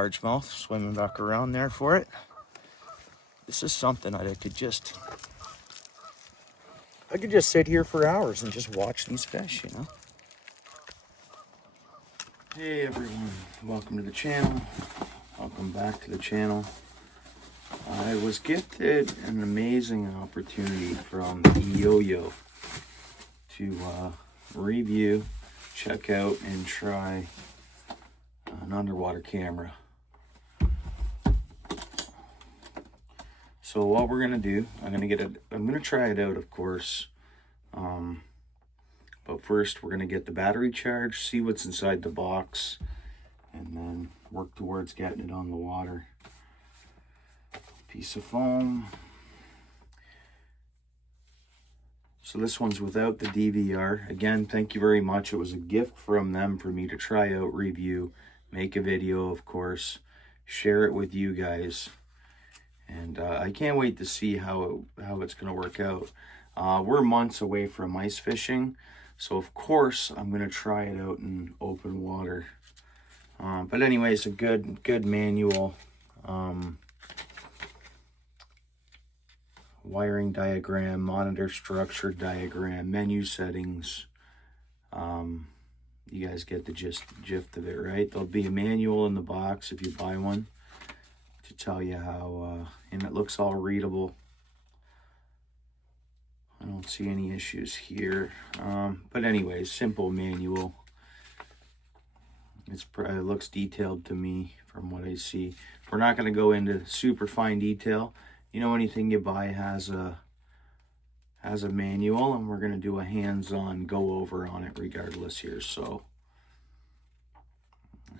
Largemouth swimming back around there for it. This is something that I could just sit here for hours and just watch these fish, you know. Hey everyone, welcome to the channel. Welcome back to the channel. I was gifted an amazing opportunity from EYOYO to review, check out, and try an underwater camera. So what we're gonna do, I'm gonna try it out, of course. But first we're gonna get the battery charged, see what's inside the box, and then work towards getting it on the water. Piece of foam. So this one's without the DVR. Again, thank you very much. It was a gift from them for me to try out, review, make a video, of course, share it with you guys. And I can't wait to see how it's going to work out. We're months away from ice fishing, so of course I'm going to try it out in open water. But anyways, a good manual, wiring diagram, monitor structure diagram, menu settings. You guys get the gist of it, right? There'll be a manual in the box if you buy one to tell you how, and it looks all readable. I don't see any issues here. But anyways, simple manual. It looks detailed to me from what I see. We're not going to go into super fine detail. You know, anything you buy has a manual, and we're going to do a hands-on go over on it regardless here. So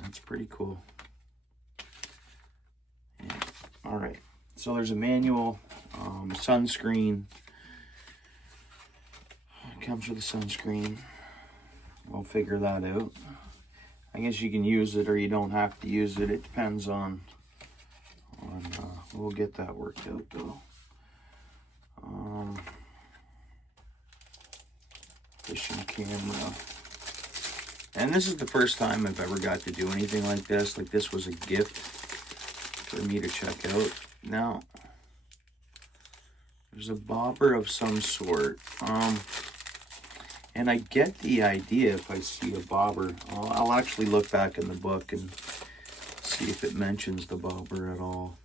that's pretty cool. Yeah. All right, so there's a manual, sunscreen. It comes with a sunscreen. We'll figure that out. I guess you can use it or you don't have to use it. It depends on we'll get that worked out though. Fishing camera. And this is the first time I've ever got to do anything like this. Like, this was a gift for me to check out. Now, there's a bobber of some sort. And I get the idea if I see a bobber. I'll actually look back in the book and see if it mentions the bobber at all.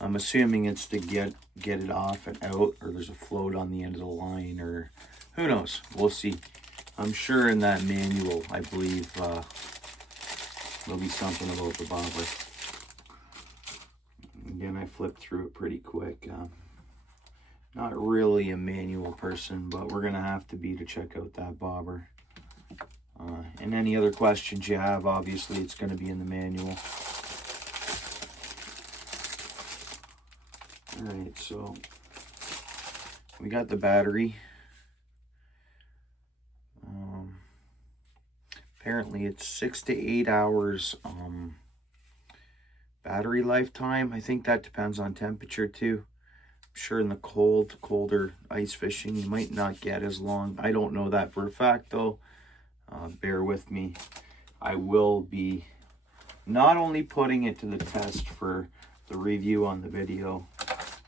I'm assuming it's to get it off and out, or there's a float on the end of the line, or who knows. We'll see. I'm sure in that manual, I believe there'll be something about the bobber. Again, I flipped through it pretty quick. Not really a manual person, but we're going to have to be to check out that bobber. And any other questions you have, obviously, it's going to be in the manual. All right, so we got the battery. Apparently, it's 6 to 8 hours battery lifetime. I think that depends on temperature, too. Sure, in the colder ice fishing, you might not get as long. I don't know that for a fact, though. Bear with me. I will be not only putting it to the test for the review on the video,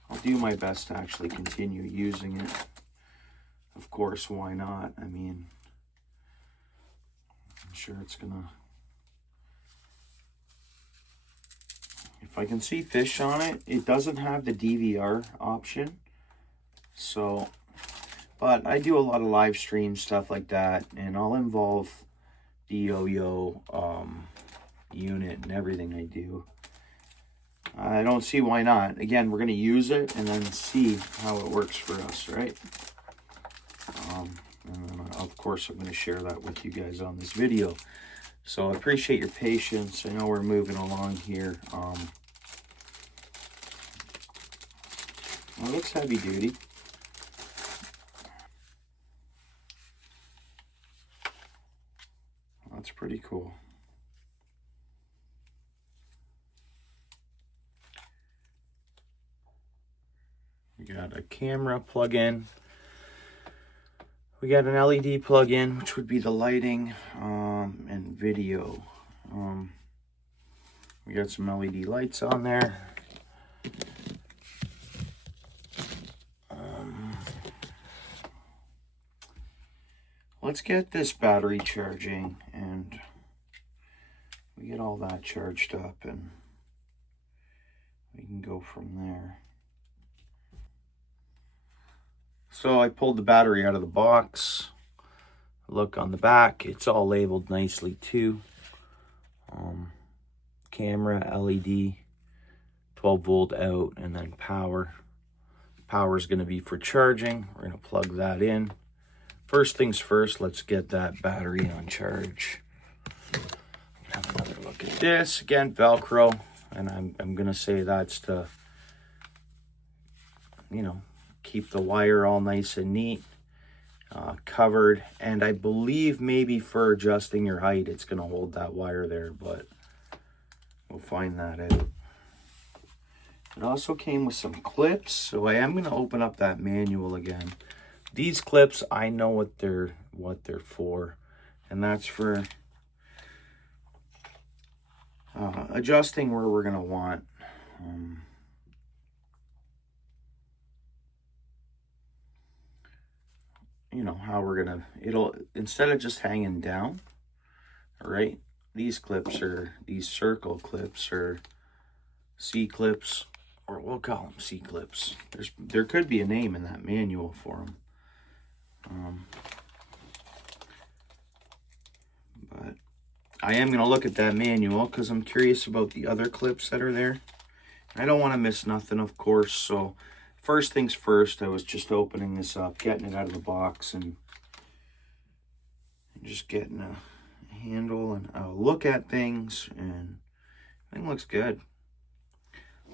I'll do my best to actually continue using it. Of course, why not? I mean, I'm sure it's gonna... If I can see fish on it, it doesn't have the DVR option. So, but I do a lot of live stream stuff like that, and I'll involve the EYOYO unit and everything I do. I don't see why not. Again, we're going to use it and then see how it works for us, right? And then, of course, I'm going to share that with you guys on this video. So I appreciate your patience. I know we're moving along here. It looks heavy duty. That's pretty cool. We got a camera plug-in. We got an LED plug-in, which would be the lighting and video. We got some LED lights on there. Let's get this battery charging, and we get all that charged up, and we can go from there. So I pulled the battery out of the box. Look on the back, it's all labeled nicely too. Camera, LED, 12 volt out, and then power. Power is going to be for charging. We're going to plug that in. First things first, let's get that battery on charge. Have another look at this. Again, Velcro, and I'm going to say that's to, you know, keep the wire all nice and neat, covered. And I believe maybe for adjusting your height, it's going to hold that wire there, but we'll find that out. It also came with some clips, so I am going to open up that manual again. These clips, I know what they're for, and that's for adjusting where we're going to want. You know, how we're going to, it'll, instead of just hanging down, all right, these clips are, these circle clips are C-clips, or we'll call them C-clips. There could be a name in that manual for them. But I am going to look at that manual because I'm curious about the other clips that are there. I don't want to miss nothing, of course. So first things first, I was just opening this up, getting it out of the box, and just getting a handle and a look at things, and everything looks good.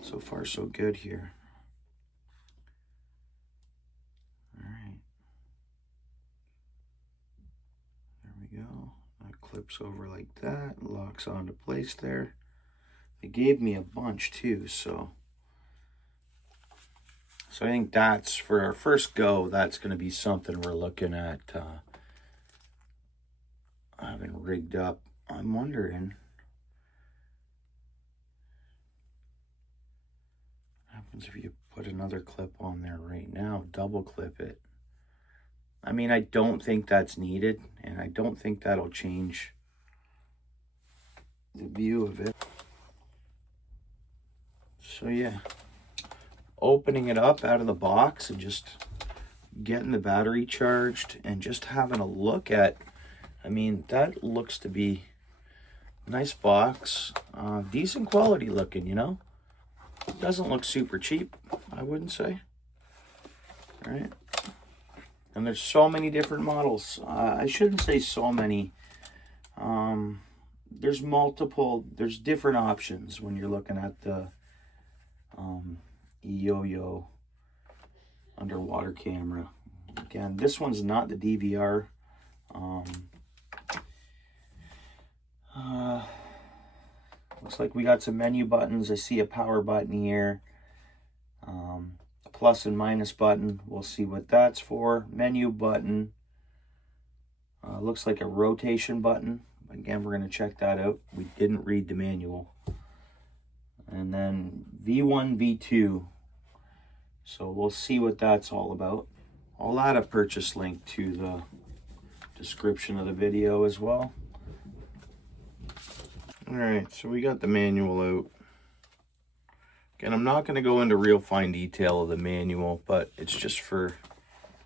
So far, so good here. All right. There we go. That clips over like that, locks onto place there. They gave me a bunch too, so I think that's, for our first go, that's going to be something we're looking at having rigged up. I'm wondering what happens if you put another clip on there right now, double clip it. I mean, I don't think that's needed, and I don't think that'll change the view of it. So yeah, opening it up out of the box and just getting the battery charged and just having a look at, I mean, that looks to be a nice box, decent quality looking, you know. It doesn't look super cheap, I wouldn't say. All right. And there's so many different models. I shouldn't say so many. There's multiple, there's different options when you're looking at the EYOYO underwater camera. Again, this one's not the DVR. Looks like we got some menu buttons. I see a power button here. A plus and minus button. We'll see what that's for. Menu button. Looks like a rotation button. Again, we're going to check that out. We didn't read the manual. And then V1, V2. So we'll see what that's all about. I'll add a purchase link to the description of the video as well. All right, so we got the manual out. Again, I'm not going to go into real fine detail of the manual, but it's just for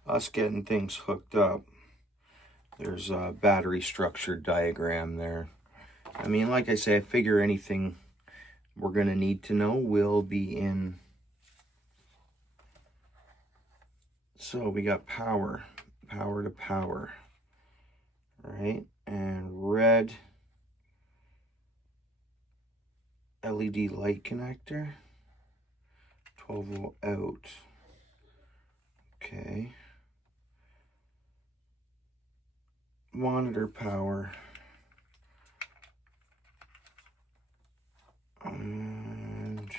us getting things hooked up. There's a battery structure diagram there. I mean, like I say, I figure anything we're going to need to know will be in. So we got power to power, right? And red LED light connector, 12 volt out. Okay. Monitor power. And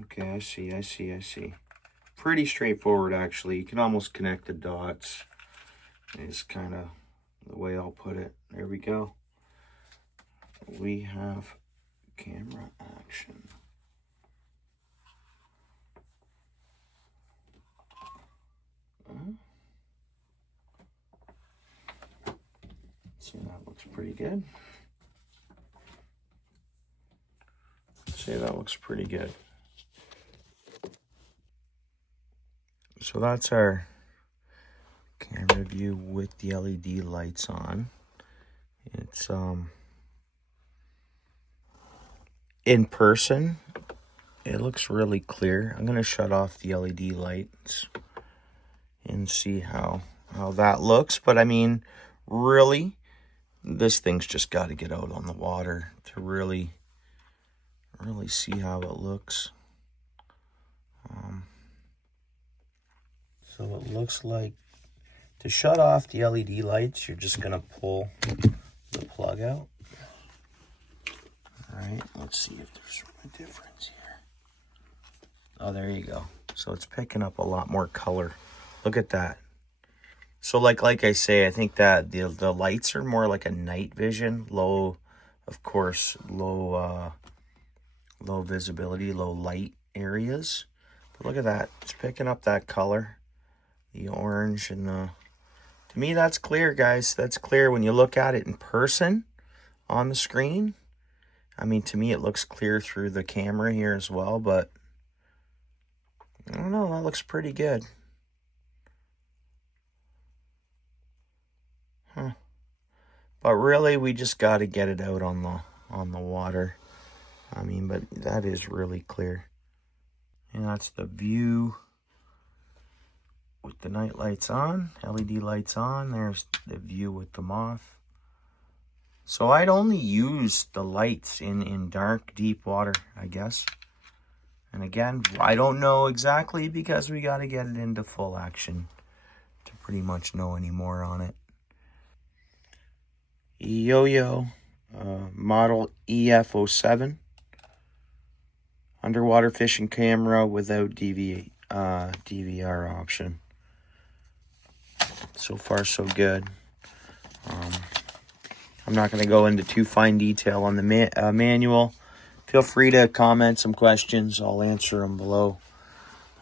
okay, I see. Pretty straightforward, actually. You can almost connect the dots. It's kind of the way I'll put it. There we go. we have camera action. See, that looks pretty good. See, that looks pretty good. So that's our camera view with the LED lights on. It's in person, it looks really clear. I'm gonna shut off the LED lights and see how that looks. But I mean, really, this thing's just got to get out on the water to really see how it looks. So it looks like to shut off the LED lights, you're just gonna pull the plug out. All right, let's see if there's a difference here. Oh, there you go. So it's picking up a lot more color. Look at that. So like I say, I think that the lights are more like a night vision, low, of course, low visibility, low light areas. But look at that. It's picking up that color, the orange and the... To me, that's clear, guys. That's clear when you look at it in person on the screen. I mean, to me, it looks clear through the camera here as well, but I don't know. That looks pretty good. Huh. But really, we just got to get it out on the water. I mean, but that is really clear. And that's the view with the night lights on, LED lights on. There's the view with them off. So I'd only use the lights in dark, deep water, I guess. And again, I don't know exactly because we got to get it into full action to pretty much know any more on it. EYOYO model EF07 underwater fishing camera without DVR option. So far, so good. I'm not going to go into too fine detail on the manual. Feel free to comment some questions. I'll answer them below.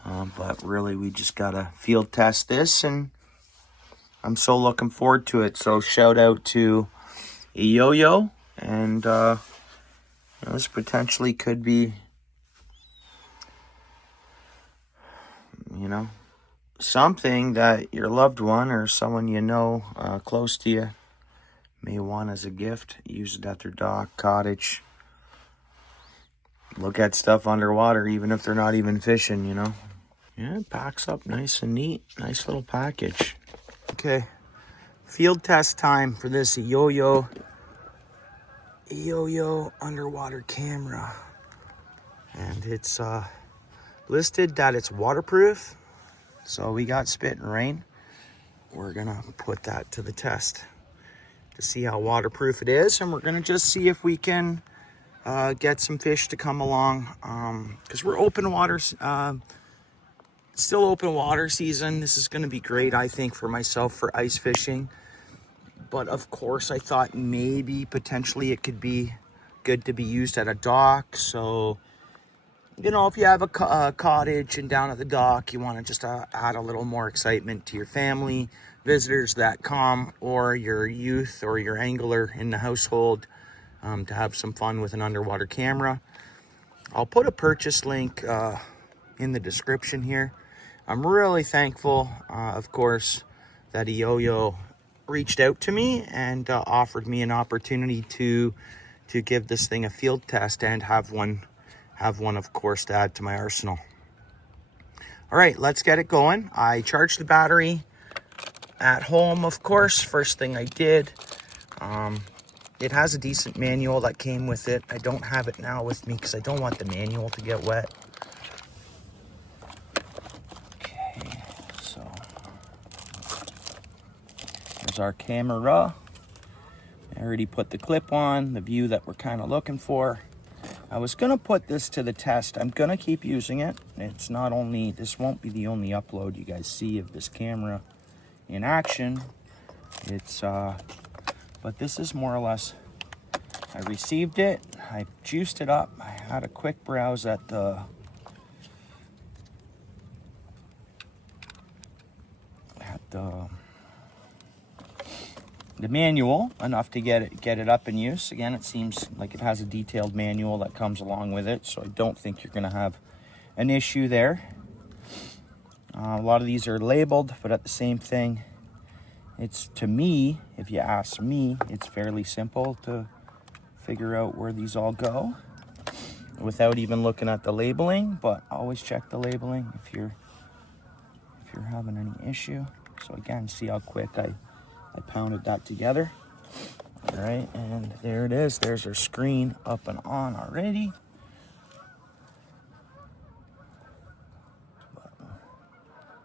But really, we just got to field test this, and I'm so looking forward to it. So shout out to EYOYO, and this potentially could be, something that your loved one or someone you know close to you may want as a gift. Use it at their dock, cottage. Look at stuff underwater, even if they're not even fishing, Yeah, it packs up nice and neat. Nice little package. Okay, field test time for this EYOYO underwater camera. And it's listed that it's waterproof. So we got spit and rain. We're gonna put that to the test to see how waterproof it is, and we're gonna just see if we can get some fish to come along, because we're open water, still open water season. This is gonna be great, I think, for myself for ice fishing. But of course, I thought maybe potentially it could be good to be used at a dock. So if you have a cottage and down at the dock, you want to just add a little more excitement to your family, visitors that come, or your youth or your angler in the household, to have some fun with an underwater camera. I'll put a purchase link in the description here. I'm really thankful, of course, that EYOYO reached out to me and offered me an opportunity to give this thing a field test and have one, of course, to add to my arsenal. All right, let's get it going. I charged the battery at home, of course. First thing I did. It has a decent manual that came with it. I don't have it now with me because I don't want the manual to get wet. Okay, so there's our camera. I already put the clip on, the view that we're kind of looking for. I was gonna put this to the test. I'm gonna keep using it. This won't be the only upload you guys see of this camera in action. But this is more or less I received it. I juiced it up. I had a quick browse at the manual, enough to get it up in use. Again, it seems like it has a detailed manual that comes along with it, so I don't think you're going to have an issue there. A lot of these are labeled, but at the same thing, it's, to me, if you ask me, it's fairly simple to figure out where these all go without even looking at the labeling, but always check the labeling if you're having any issue. So again, see how quick I pounded that together. All right, and there it is. There's our screen up and on already.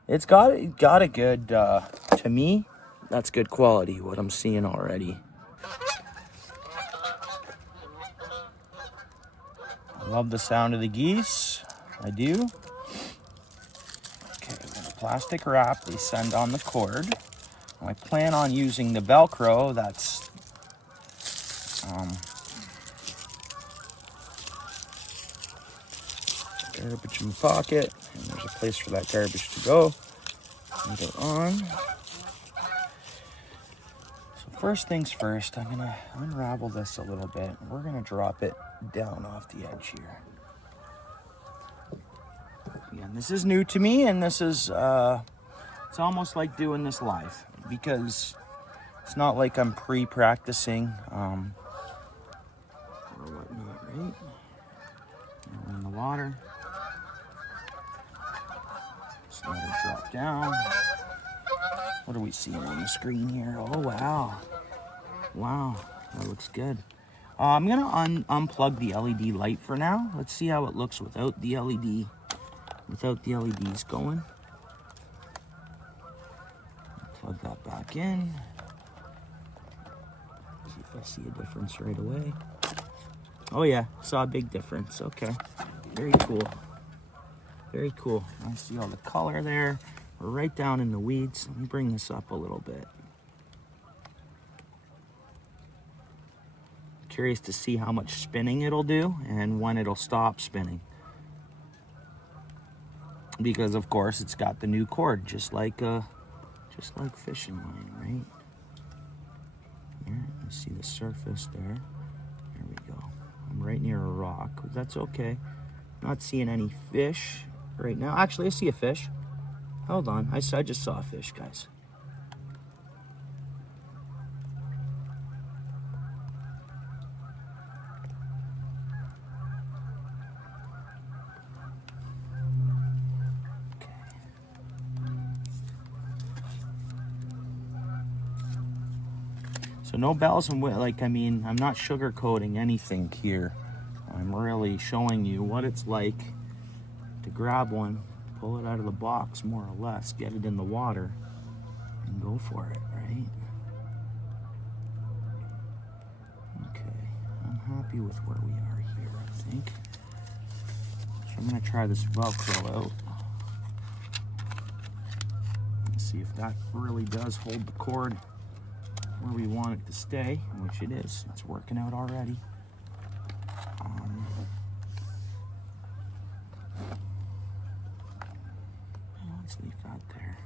It's got a good, to me, that's good quality, what I'm seeing already. I love the sound of the geese. I do. Okay, with a plastic wrap they send on the cord. I plan on using the Velcro that's garbage in the pocket, and there's a place for that garbage to go. Leave it on. So first things first, I'm gonna unravel this a little bit. We're gonna drop it down off the edge here. Again, this is new to me, and this is it's almost like doing this live, because it's not like I'm pre-practicing or whatnot, right? Now in the water. Just let it drop down. What are we seeing on the screen here? Oh, wow. Wow, that looks good. I'm gonna unplug the LED light for now. Let's see how it looks without the LEDs going. Plug that back in. See if I see a difference right away. Oh yeah, saw a big difference. Okay, very cool. Very cool. I see all the color there. We're right down in the weeds. Let me bring this up a little bit. Curious to see how much spinning it'll do and when it'll stop spinning. Because of course it's got the new cord, just like fishing line, right? There, you see the surface there. There we go. I'm right near a rock. That's okay. Not seeing any fish right now. Actually, I see a fish. Hold on. I just saw a fish, guys. So no bells and like, I mean, I'm not sugarcoating anything here. I'm really showing you what it's like to grab one, pull it out of the box more or less, get it in the water, and go for it, right? Okay, I'm happy with where we are here, I think. So I'm gonna try this Velcro out. Let's see if that really does hold the cord where we want it to stay, which it is. It's working out already. Let's leave that there.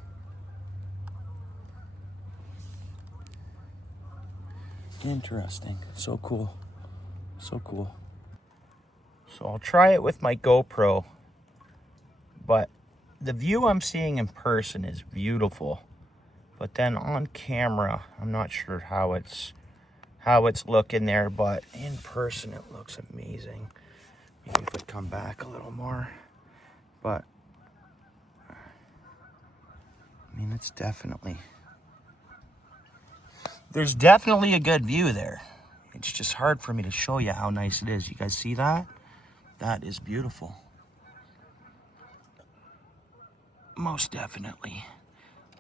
Interesting. So cool. So cool. So I'll try it with my GoPro, but the view I'm seeing in person is beautiful. But then on camera, I'm not sure how it's looking there, but in person it looks amazing. Maybe if I come back a little more. But I mean, it's there's definitely a good view there. It's just hard for me to show you how nice it is. You guys see that? That is beautiful. Most definitely.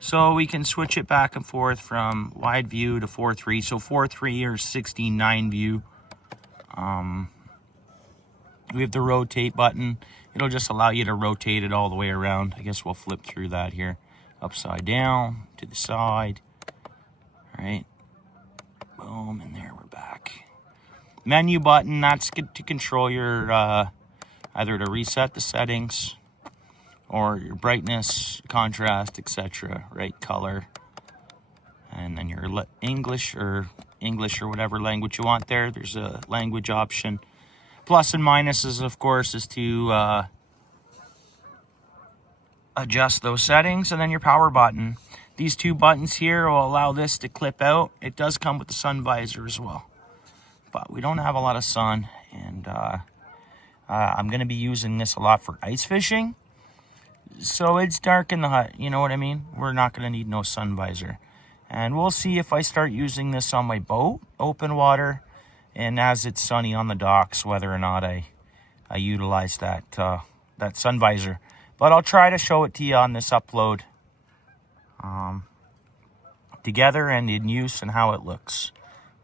So we can switch it back and forth from wide view to 4.3. So 4.3 or 16:9 view. We have the rotate button. It'll just allow you to rotate it all the way around. I guess we'll flip through that here. Upside down, to the side. All right. Boom, and there we're back. menu button, that's good to control your, either to reset the settings or your brightness, contrast, etc., right, color. And then your English or whatever language you want there. There's a language option. Plus and minuses, of course, is to adjust those settings, and then your power button. These two buttons here will allow this to clip out. It does come with the sun visor as well, but we don't have a lot of sun, and I'm going to be using this a lot for ice fishing, so it's dark in the hut, you know what I mean? We're not going to need no sun visor. And we'll see if I start using this on my boat, open water, and as it's sunny on the docks, whether or not I utilize that sun visor. But I'll try to show it to you on this upload together and in use and how it looks.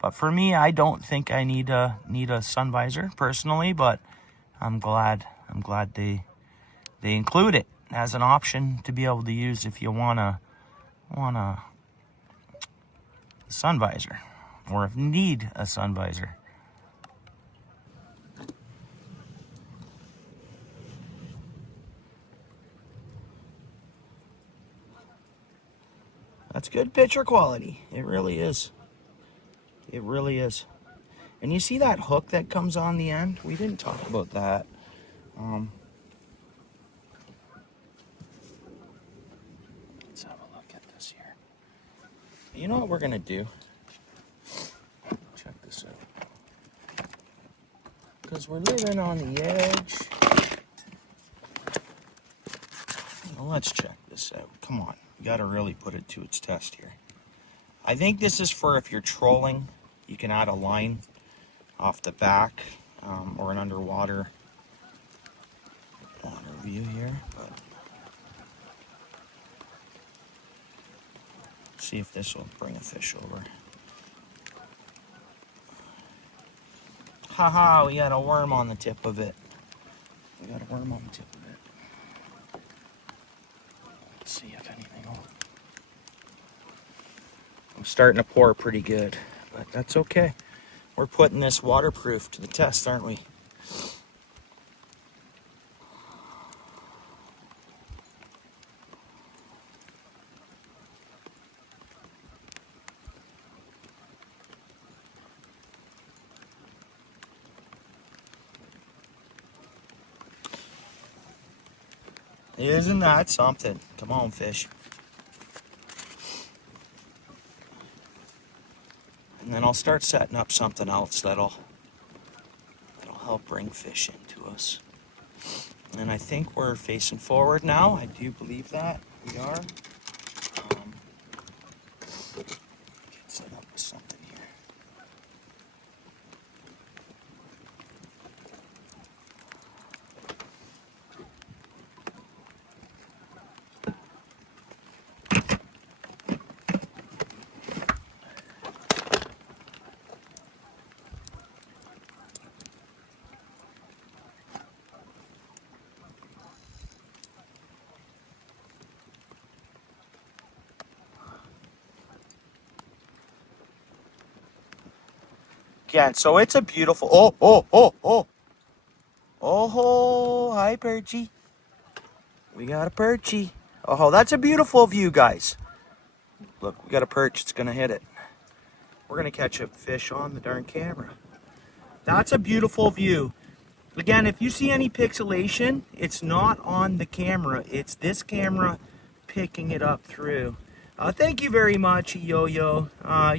But for me, I don't think I need a sun visor personally, but I'm glad they include it as an option to be able to use if you want a sun visor, or if you need a sun visor. That's good picture quality. It really is. It really is. And you see that hook that comes on the end? We didn't talk about that. Let's have a look at this here. You know what we're gonna do? Check this out. Because we're living on the edge. Well, let's check this out. Come on. You gotta really put it to its test here. I think this is for if you're trolling, you can add a line off the back, or an underwater view here. But see if this will bring a fish over. Haha, we got a worm on the tip of it. We got a worm on the tip of it. Let's see if anything will. I'm starting to pour pretty good, but that's okay. We're putting this waterproof to the test, aren't we? Isn't that something? Come on, fish. And then I'll start setting up something else that'll help bring fish into us. And I think we're facing forward now. I do believe that we are. Get set up with something here. Yeah, so it's a beautiful, oh, hi, Perchy. We got a Perchy. Oh, that's a beautiful view, guys. Look, we got a perch, it's gonna hit it. We're gonna catch a fish on the darn camera. That's a beautiful view. Again, if you see any pixelation, it's not on the camera. It's this camera picking it up through. Thank you very much, EYOYO.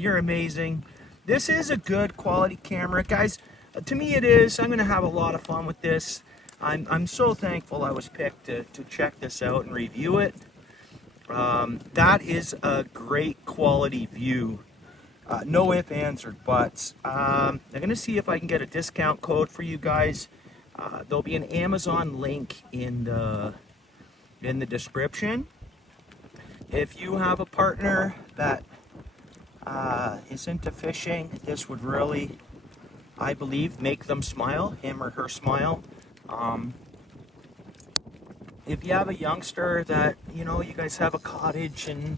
You're amazing. This is a good quality camera, guys. To me it is. I'm going to have a lot of fun with this. I'm so thankful I was picked to check this out and review it. That is a great quality view. No ifs, ands, or buts. I'm going to see if I can get a discount code for you guys. There'll be an Amazon link in the description. If you have a partner that is into fishing, this would really, I believe, make them smile, him or her smile. If you have a youngster that, you know, you guys have a cottage and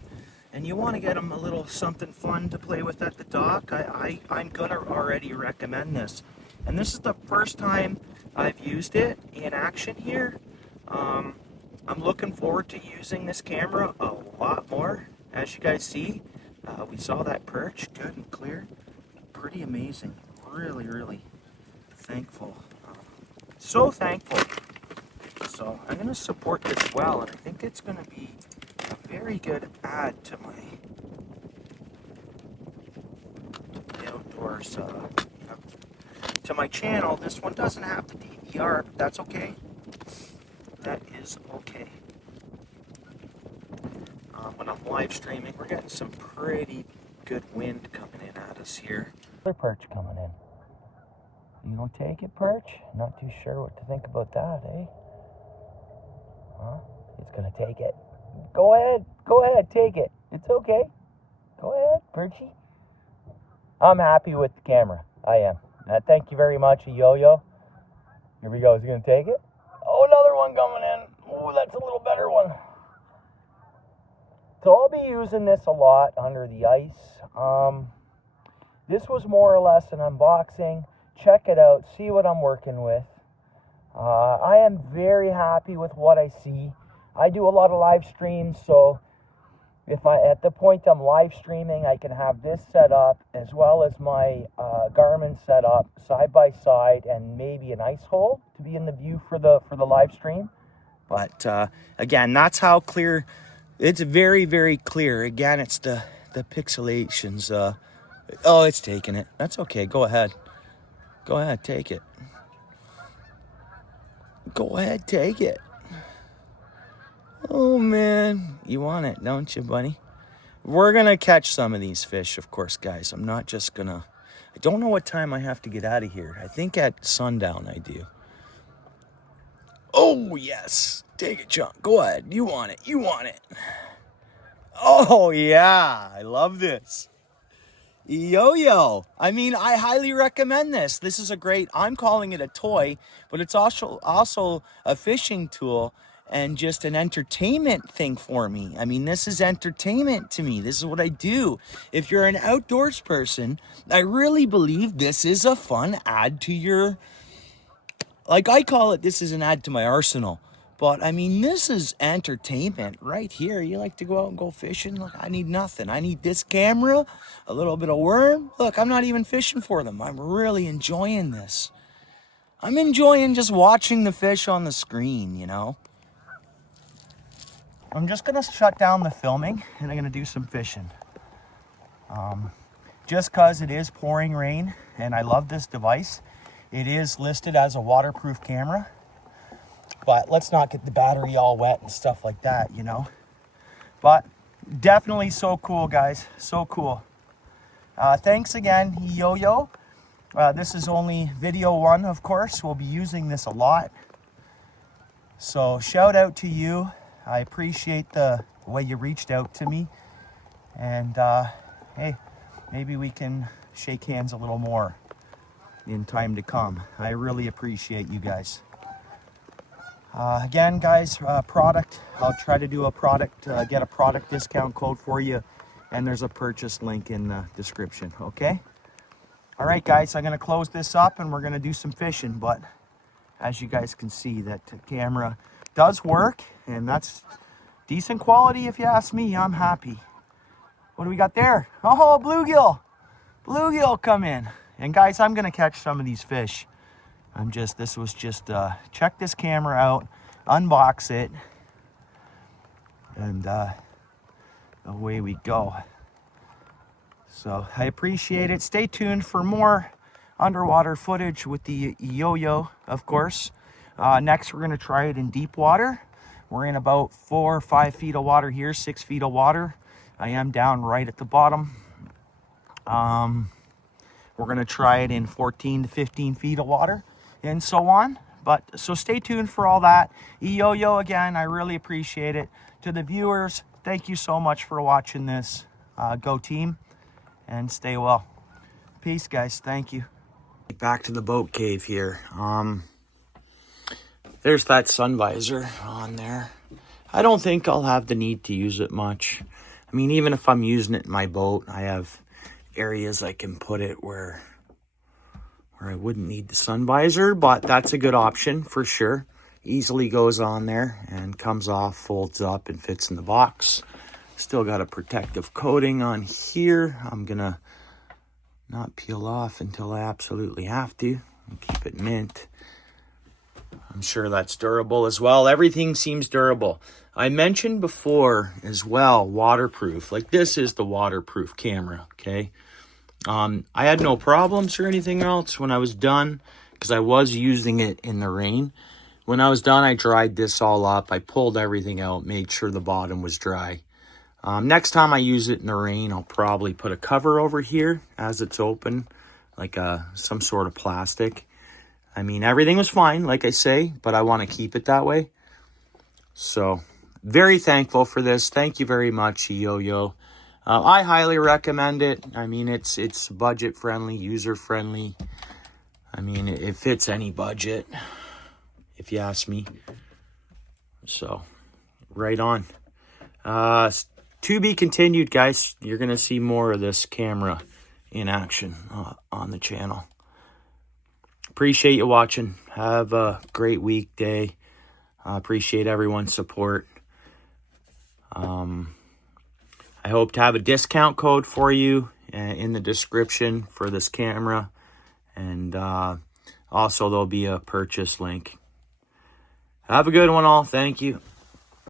and you want to get them a little something fun to play with at the dock, I'm gonna already recommend this. And this is the first time I've used it in action here. I'm looking forward to using this camera a lot more. As you guys see, we saw that perch good and clear. Pretty amazing. Really, really thankful. So thankful. So I'm going to support this well, and I think it's going to be a very good add to my outdoors, to my channel. This one doesn't have the DVR, but that's okay. That is okay. When I'm live streaming, we're getting some pretty good wind coming in at us here. Another perch coming in. You gonna take it, perch? Not too sure what to think about that, eh? Huh? It's gonna take it. Go ahead, take it. It's okay. Go ahead, perchy. I'm happy with the camera. I am. Thank you very much, EYOYO. Here we go. Is he gonna take it? Oh, another one coming in. Oh, that's a little better one. So I'll be using this a lot under the ice. This was more or less an unboxing. Check it out. See what I'm working with. I am very happy with what I see. I do a lot of live streams, so if at the point I'm live streaming, I can have this set up as well as my Garmin set up side by side, and maybe an ice hole to be in the view for the live stream. But again, that's how clear. It's very, very clear. Again, it's the pixelations. Oh, it's taking it. That's okay. Go ahead. Go ahead, take it. Go ahead, take it. Oh, man. You want it, don't you, buddy? We're going to catch some of these fish, of course, guys. I'm not just going to... I don't know what time I have to get out of here. I think at sundown I do. Oh, yes. Take it, John. Go ahead. You want it. You want it. Oh, yeah. I love this. Yo-yo. I mean, I highly recommend this. This is a great, I'm calling it a toy, but it's also a fishing tool and just an entertainment thing for me. I mean, this is entertainment to me. This is what I do. If you're an outdoors person, I really believe this is a fun add to your, like I call it, this is an add to my arsenal. But I mean, this is entertainment right here. You like to go out and go fishing? Look, I need nothing. I need this camera, a little bit of worm. Look, I'm not even fishing for them. I'm really enjoying this. I'm enjoying just watching the fish on the screen, you know. I'm just gonna shut down the filming and I'm gonna do some fishing. Just cause it is pouring rain and I love this device. It is listed as a waterproof camera. But let's not get the battery all wet and stuff like that, you know. But definitely so cool, guys. So cool. Thanks again, EYOYO. This is only video one, of course. We'll be using this a lot. So shout out to you. I appreciate the way you reached out to me. And hey, maybe we can shake hands a little more in time to come. I really appreciate you guys. Again, guys, product, I'll try to do a product, get a product discount code for you, and there's a purchase link in the description, okay? All right, guys, I'm going to close this up, and we're going to do some fishing, but as you guys can see, that camera does work, and that's decent quality, if you ask me. I'm happy. What do we got there? Oh, bluegill! Bluegill come in. And, guys, I'm going to catch some of these fish. This was just, check this camera out, unbox it, and away we go. So I appreciate it. Stay tuned for more underwater footage with the EYOYO, of course. Next, we're going to try it in deep water. We're in about 4 or 5 feet of water here, 6 feet of water. I am down right at the bottom. We're going to try it in 14 to 15 feet of water, and so on. But so stay tuned for all that. EYOYO, again, I really appreciate it. To the viewers, thank you so much for watching this. Go team, and stay well. Peace, guys. Thank you. Back to the boat cave here. There's that sun visor on there. I don't think I'll have the need to use it much. I mean, even if I'm using it in my boat, I have areas I can put it where I wouldn't need the sun visor, but that's a good option for sure. Easily goes on there and comes off, folds up, and fits in the box. Still got a protective coating on here. I'm gonna not peel off until I absolutely have to and keep it mint. I'm sure that's durable as well. Everything seems durable. I mentioned before as well, waterproof. Like, this is the waterproof camera, okay? I had no problems or anything else when I was done, because I was using it in the rain. When I was done, I dried this all up. I pulled everything out, made sure the bottom was dry. Next time I use it in the rain, I'll probably put a cover over here as it's open, like some sort of plastic. I mean, everything was fine, like I say, but I want to keep it that way. So, very thankful for this. Thank you very much, EYOYO. I highly recommend it. I mean, it's budget-friendly, user-friendly. I mean, it fits any budget, if you ask me. So, right on. To be continued, guys. You're going to see more of this camera in action on the channel. Appreciate you watching. Have a great weekday. Appreciate everyone's support. I hope to have a discount code for you in the description for this camera. And also there'll be a purchase link. Have a good one all. Thank you.